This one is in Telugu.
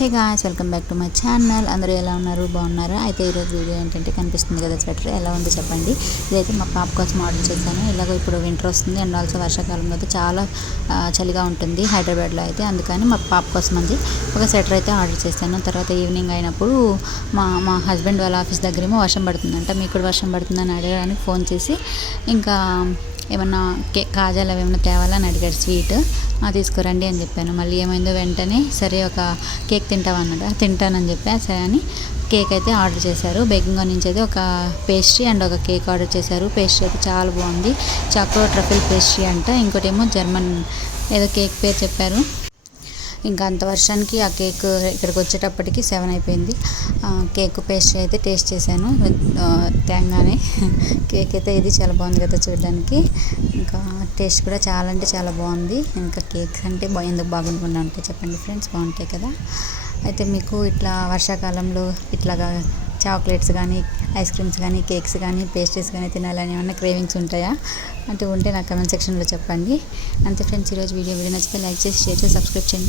Hey guys, welcome back to my channel. అందరూ ఎలా ఉన్నారు? బాగున్నారా? అయితే ఈరోజు వీడియో ఏంటంటే కనిపిస్తుంది కదా స్వెటర్, ఎలా ఉందో చెప్పండి. ఇదైతే మా పాప కోసం ఆర్డర్ చేశాను. ఇలాగో ఇప్పుడు వింటర్ వస్తుంది అండ్ ఆల్సో వర్షాకాలంలో అయితే చాలా చలిగా ఉంటుంది హైదరాబాద్లో అయితే. అందుకని మా పాప కోసం అని ఒక స్వెటర్ అయితే ఆర్డర్ చేశాను. తర్వాత ఈవినింగ్ అయినప్పుడు మా హస్బెండ్ వాళ్ళ ఆఫీస్ దగ్గరేమో వర్షం పడుతుందంట. మీకు కూడా వర్షం పడుతుందని అడగడానికి ఫోన్ చేసి ఇంకా ఏమన్నా కాజాలు అవి ఏమన్నా తేవాలని అడిగాడు, స్వీట్ తీసుకురండి అని చెప్పాను. మళ్ళీ ఏమైందో వెంటనే సరే ఒక కేక్ తింటావన్నాడు. తింటానని చెప్పా. సరే అని కేక్ అయితే ఆర్డర్ చేశారు. బేకింగ్ నుంచి అయితే ఒక పేస్ట్రీ అండ్ ఒక కేక్ ఆర్డర్ చేశారు. పేస్ట్రీ అయితే చాలా బాగుంది, చాకో ట్రఫిల్ పేస్ట్రీ అంట. ఇంకోటేమో జర్మన్ ఏదో కేక్ పేరు చెప్పారు. ఇంకా అంత వర్షానికి ఆ కేక్ ఇక్కడికి వచ్చేటప్పటికి 7 అయిపోయింది. కేక్ పేస్ట్రీ అయితే టేస్ట్ చేశాను తేంగానే. కేక్ అయితే ఇది చాలా బాగుంది కదా చూడడానికి. ఇంకా టేస్ట్ కూడా చాలా అంటే చాలా బాగుంది. ఇంకా కేక్స్ అంటే ఎందుకు బాగుండకుండా ఉంటాయి చెప్పండి ఫ్రెండ్స్, బాగుంటాయి కదా. అయితే మీకు ఇట్లా వర్షాకాలంలో ఇట్లాగా చాక్లెట్స్ కానీ, ఐస్ క్రీమ్స్ కానీ, కేక్స్ కానీ, పేస్ట్రీస్ కానీ తినాలని ఏమన్నా క్రేవింగ్స్ ఉంటాయా? అంటే ఉంటే నాకు కమెంట్ సెక్షన్లో చెప్పండి. అంతే ఫ్రెండ్స్, ఈరోజు వీడియో నచ్చితే లైక్ చేసి, షేర్ చేసి, సబ్స్క్రైబ్ చేయండి.